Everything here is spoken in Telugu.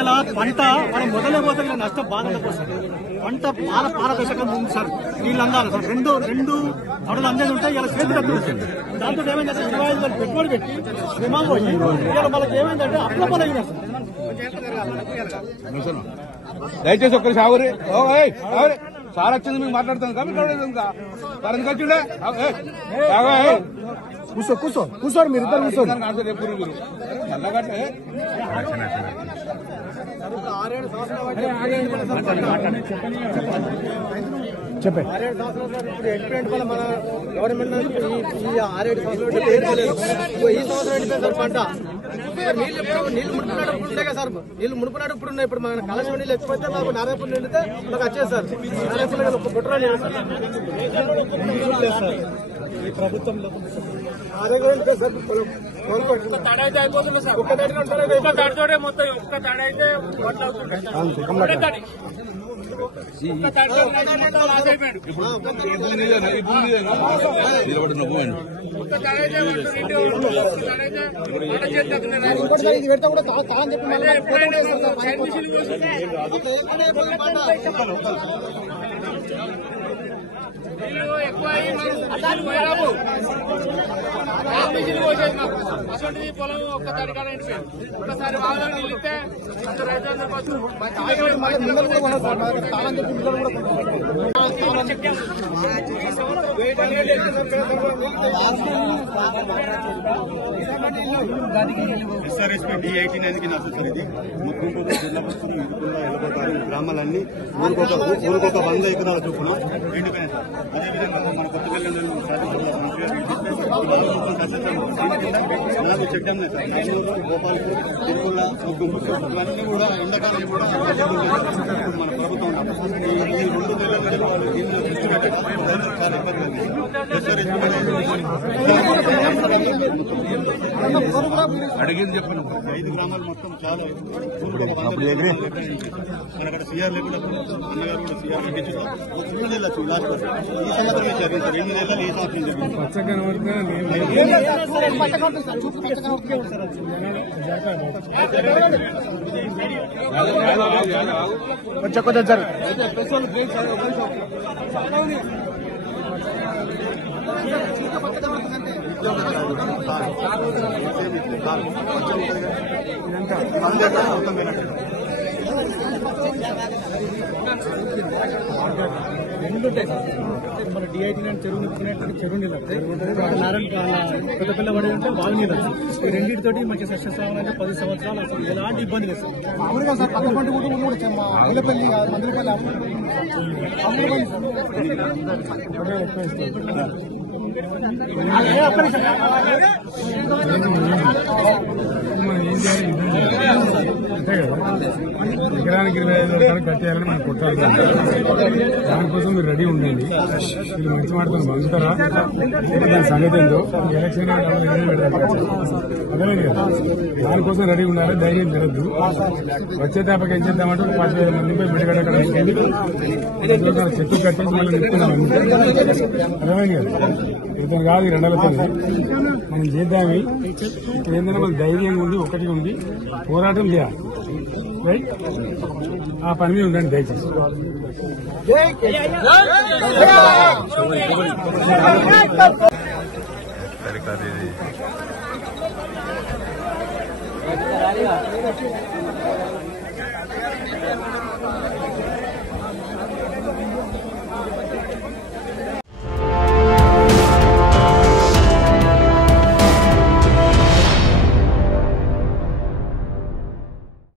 ఇలా పంట మనం మొదలే పోతే నష్టం బాగా వస్తుంది. పంట పారదర్శకం ఉంది సార్. నీళ్ళు అందాలి సార్. రెండు పడలు అందేది ఉంటాయి. ఇలా చేతి డబ్బులు వచ్చింది. దాంతో ఏమైందంటే 25,000 పెట్టుబడి పెట్టి శ్రమ పోయి ఇలా మనకి ఏమైందంటే అప్ల పలగిన దయచేసి ఒక్కరి సాగురి సార్ వచ్చింది మీకు మాట్లాడుతుంది కాబట్టి వచ్చిండే కూర్చోండి మీరు ఇద్దరు కూర్చోండి. ఎప్పుడు మీరు చల్లగట్టే చెప్పే 6-7 సంవత్సరాలు ఎక్స్పెరిమెంట్ వల్ల మన గవర్నమెంట్ ఈ 6-7 సంవత్సరాలు ఈ సంవత్సరం ఎండిపోయింది పంట. నీళ్లు ముడుపునప్పుడు ఉంటాయి కదా సార్. నీళ్లు ముడుపునప్పుడు ఇప్పుడు ఉన్నాయి. ఇప్పుడు మన కలశం నీళ్ళు ఎక్కిపోతే మాకు నారాయణపూర్ నిండితే మాకు వచ్చేది సార్. నారాయణపూర్ ఒక కుట్ర లేదు సార్. ఈ ప్రభుత్వంలో అసలు పొలం ఒక్కసారి కాడ ఒక్కసారి బాగా నిలిస్తే అంత రైతులందరూ SRSP D89 కి నడుస్తుంది. ముఖ్యంగా జిల్లాపత్రులు ఇరుకుల్లో వెళ్ళిపోతారు. గ్రామాలన్నీ ఊరుకొక 100 ఎకరాల చొప్పున ఎండిపోయినాయి. అదేవిధంగా మన కొత్తగల్లి నాకు చెడ్డం గోపాల్పూర్ తిరుమల ఇవన్నీ కూడా ఎండాకాలం కూడా మన ప్రభుత్వం ఈ 2 నెలల దీనిలో దృష్టి పెట్టి చాలా ఇబ్బంది అడిగింది చెప్పిన 5 గ్రామాలు మొత్తం చాలా అక్కడ సీఆర్ లేకుండా అన్నగారు కూడా సీఆర్ ఎక్కించారు. 2 నెలలు లాస్ట్ ఈ సంవత్సరం జరిగింది సార్. 8 నెలలు ఈ సంవత్సరం మన D89 చెరువు చెరువు నీళ్ళు పెద్దపిల్ల పడి ఉంటే బావి నీళ్ళు ఈ రెండింటితోటి మంచి సస్యశ్రావణంగా 10 సంవత్సరాలు అసలు ఎలాంటి ఇబ్బంది లేదు సార్. మామూలుగా సార్ పక్క పంట కూడా మందులపల్లి ఎకరానికి 25 రూపాయలు కట్టేయాలని మనం కొట్టాలి. దానికోసం మీరు రెడీ ఉండండి. మీరు మంచి మాటతో పంచుతారా దాని సంగతి ఏందో ఎలక్షన్ అదేలేదు కదా. దానికోసం రెడీ ఉండాలి. ధైర్యం తిరద్దు. వచ్చే తప్పకి ఏం చేద్దామంటే 10,000 మందిపై బిడగడ చెట్టు కట్టేసి మళ్ళీ నిలుపుతున్నాం. అర్థమైంది కదా. ఇతను కాదు 2 నెలలతో మనం చేద్దామి. ఇక్కడ ఏంటంటే మనకు ధైర్యం ఉంది, ఒకటి ఉంది, పోరాటం చేయాలి. రైట్, ఆ పని మీద ఉండండి దయచేసి. సరికాదు ఇది.